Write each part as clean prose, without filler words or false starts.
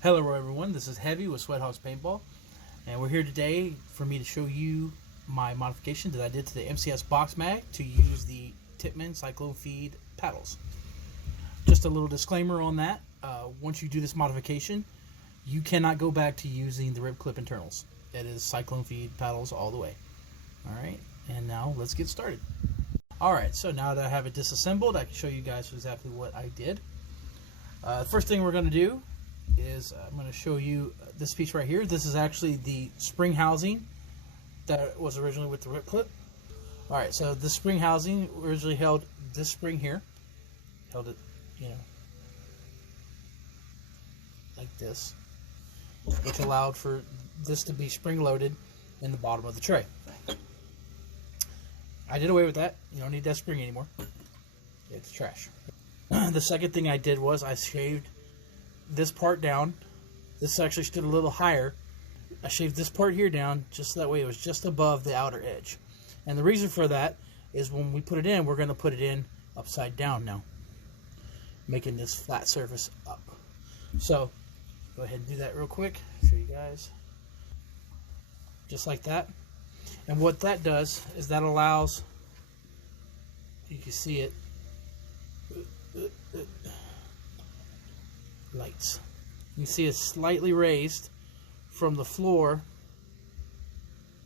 Hello everyone, this is Heavy with Sweat Hogs Paintball, and we're here today for me to show you my modification that I did to the MCS box mag to use the Tippman Cyclone feed paddles. Just a little disclaimer on that, once you do this modification, you cannot go back to using the rib clip internals. It is Cyclone feed paddles all the way. Alright, and now let's get started. Alright, so now that I have it disassembled, I can show you guys exactly what I did. The first thing we're going to do is I'm going to show you this piece right here. This is actually the spring housing that was originally with the rip clip. Alright, so the spring housing originally held this spring here. Held it, like this, which allowed for this to be spring loaded in the bottom of the tray. I did away with that. You don't need that spring anymore. It's trash. The second thing I did was I shaved this part down. This actually stood a little higher. I shaved this part here down just that way it was just above the outer edge. And the reason for that is when we put it in, we're going to put it in upside down now, making this flat surface up. So go ahead and do that real quick, show you guys. Just like that. And what that does is that allows, you can see it, lights. You can see it's slightly raised from the floor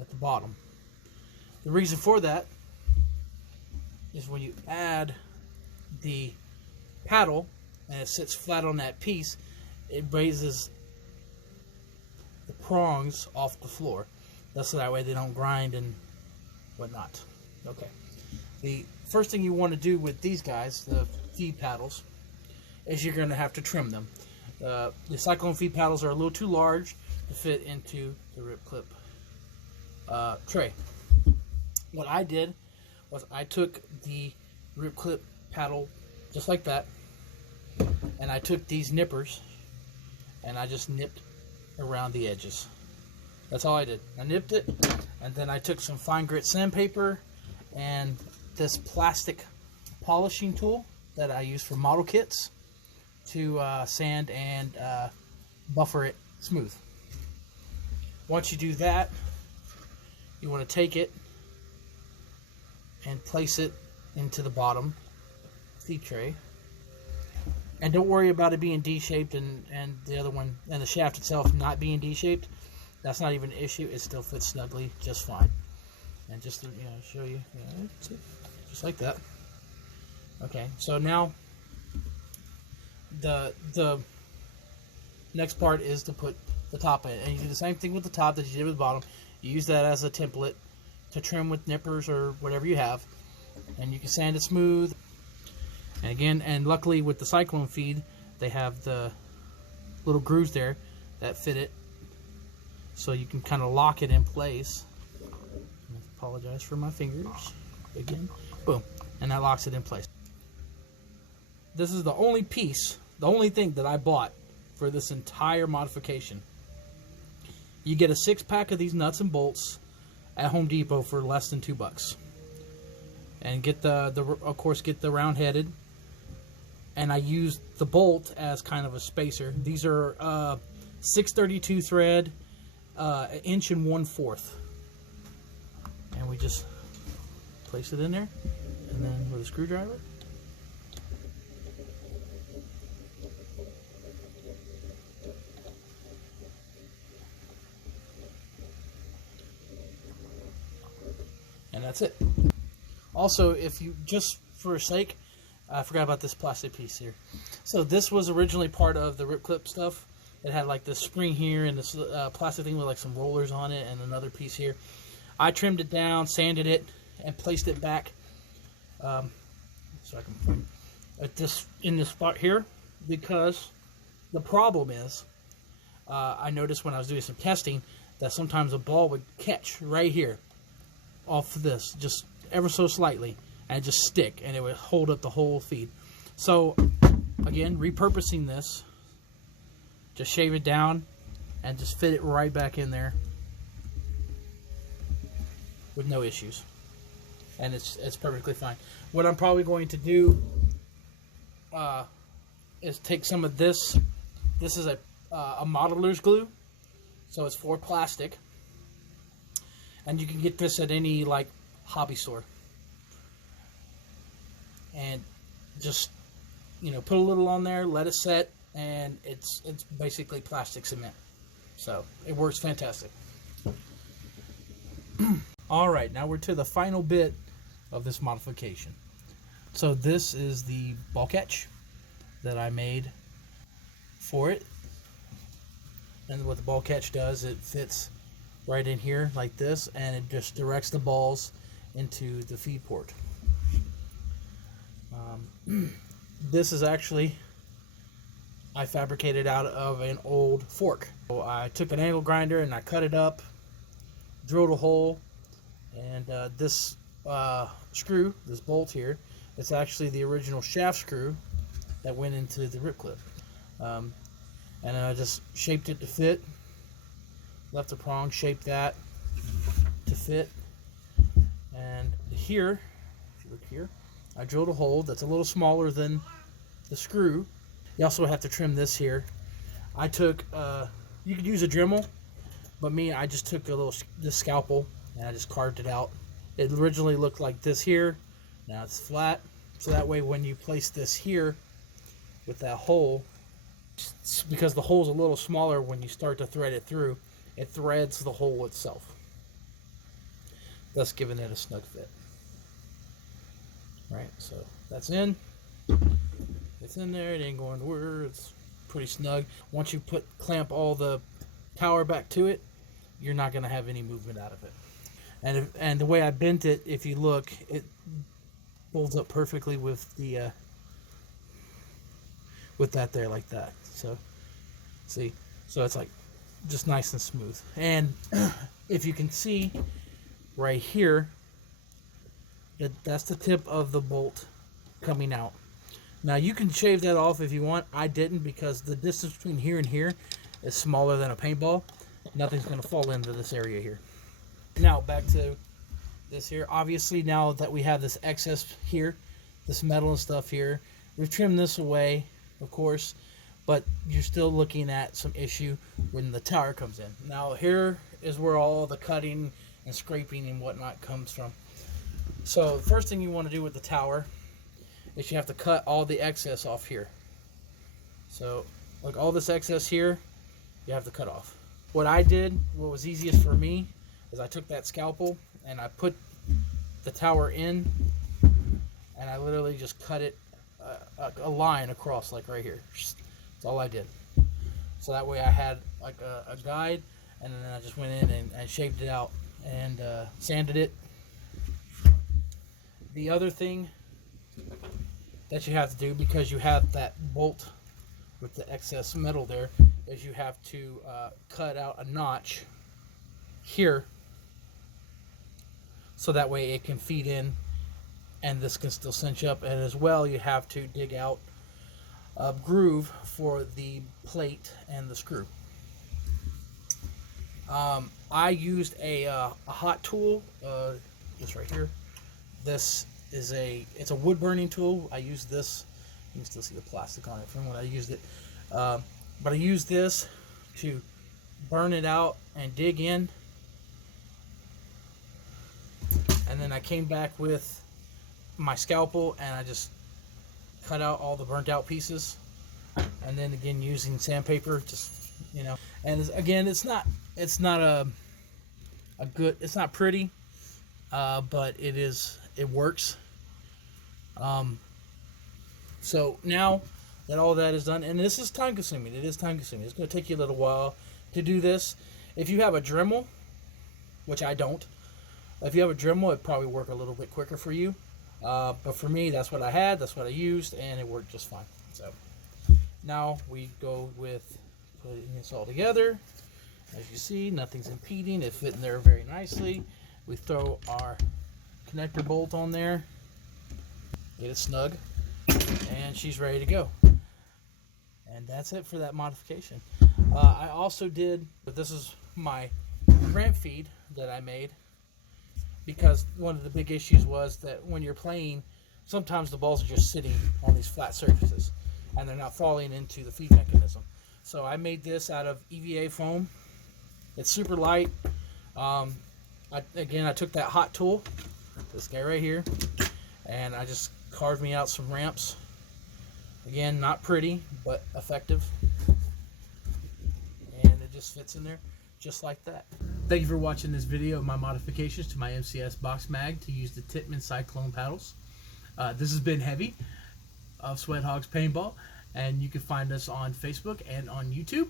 at the bottom. The reason for that is when you add the paddle and it sits flat on that piece, it raises the prongs off the floor. That's so that way they don't grind and whatnot. Okay. The first thing you want to do with these guys, the feed paddles, is you're going to have to trim them. The Cyclone feed paddles are a little too large to fit into the rip clip tray. What I did was I took the rip clip paddle just like that, and I took these nippers and I just nipped around the edges. That's all I did. I nipped it, and then I took some fine grit sandpaper and this plastic polishing tool that I use for model kits to sand and buffer it smooth. Once you do that, you want to take it and place it into the bottom feed tray. And don't worry about it being D-shaped and the other one and the shaft itself not being D-shaped. That's not even an issue. It still fits snugly just fine. And just to show you, just like that. Okay, so now the next part is to put the top in, and you do the same thing with the top that you did with the bottom. You use that as a template to trim with nippers or whatever you have, and you can sand it smooth. And again, and luckily with the Cyclone feed, they have the little grooves there that fit it, so you can kind of lock it in place. I apologize for my fingers again. Boom, and that locks it in place. This is the only piece, the only thing that I bought for this entire modification. You get a 6-pack of these nuts and bolts at Home Depot for less than $2. And get of course get the round headed. And I used the bolt as kind of a spacer. These are 632 thread, 1 1/4". And we just place it in there, and then with a screwdriver. And that's it. Also, if you, just for sake, I forgot about this plastic piece here. So this was originally part of the rip clip stuff. It had like this spring here and this plastic thing with like some rollers on it and another piece here. I trimmed it down, sanded it, and placed it back so I can frame in this spot here, because the problem is I noticed when I was doing some testing that sometimes a ball would catch right here off of this, just ever so slightly, and just stick, and it would hold up the whole feed. So again, repurposing this, just shave it down and just fit it right back in there with no issues, and it's perfectly fine. What I'm probably going to do is take some of this. This is a a modeler's glue, so it's for plastic, and you can get this at any like hobby store. And just, you know, put a little on there, let it set, and it's basically plastic cement. So it works fantastic. All right, now we're to the final bit of this modification. So this is the ball catch that I made for it. And what the ball catch does, it fits right in here like this, and it just directs the balls into the feed port. This is actually, I fabricated out of an old fork. So I took an angle grinder and I cut it up, drilled a hole, and this screw, this bolt here, it's actually the original shaft screw that went into the rip clip. And I just shaped it to fit, left the prong, shaped that to fit, and here, if you look here, I drilled a hole that's a little smaller than the screw. You also have to trim this here. I took, you could use a Dremel, but I just took this scalpel and I just carved it out. It originally looked like this here, now it's flat, so that way when you place this here with that hole, because the hole's a little smaller, when you start to thread it through, it threads the hole itself, thus giving it a snug fit. Right, so that's in. It's in there. It ain't going anywhere. It's pretty snug. Once you clamp all the power back to it, you're not going to have any movement out of it. And the way I bent it, if you look, it folds up perfectly with the with that there like that. So see, so it's like just nice and smooth. And if you can see right here, that's the tip of the bolt coming out. Now you can shave that off if you want. I didn't, because the distance between here and here is smaller than a paintball. Nothing's going to fall into this area here. Now back to this here. Obviously, now that we have this excess here, this metal and stuff here, we've trimmed this away, of course, but you're still looking at some issue when the tower comes in. Now here is where all the cutting and scraping and whatnot comes from. So the first thing you want to do with the tower is you have to cut all the excess off here. So like all this excess here, you have to cut off. What I did, what was easiest for me, is I took that scalpel and I put the tower in, and I literally just cut it a line across, like right here. That's all I did. So that way I had like a guide, and then I just went in and shaped it out and sanded it. The other thing that you have to do, because you have that bolt with the excess metal there, is you have to cut out a notch here, so that way it can feed in and this can still cinch up. And as well, you have to dig out a groove for the plate and the screw. I used a hot tool, this right here. This is it's a wood burning tool. I used this. You can still see the plastic on it from when I used it. But I used this to burn it out and dig in. And then I came back with my scalpel and I just cut out all the burnt out pieces. And then again, using sandpaper, just, you know. And again, it's not a good, it's not pretty, but it works. So now that all that is done, and this is time consuming, it's going to take you a little while to do this. If you have a Dremel, which I don't, if you have a Dremel, it'd probably work a little bit quicker for you. But for me, that's what I had, that's what I used, and it worked just fine. So now we go with putting this all together. As you see, nothing's impeding, it fit in there very nicely. We throw our connector bolt on there, get it snug, and she's ready to go. And that's it for that modification. I also did, but this is my ramp feed that I made, because one of the big issues was that when you're playing, sometimes the balls are just sitting on these flat surfaces and they're not falling into the feed mechanism. So I made this out of EVA foam. It's super light. Again, I took that hot tool, this guy right here, and I just carved me out some ramps. Again, not pretty, but effective. And it just fits in there just like that. Thank you for watching this video of my modifications to my MCS box mag to use the Tippman Cyclone paddles. This has been Heavy of Sweat Hogs Paintball, and you can find us on Facebook and on YouTube.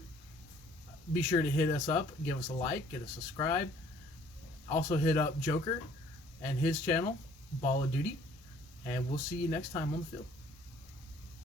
Be sure to hit us up, give us a like, get a subscribe. Also hit up Joker and his channel, Ball of Duty, and we'll see you next time on the field.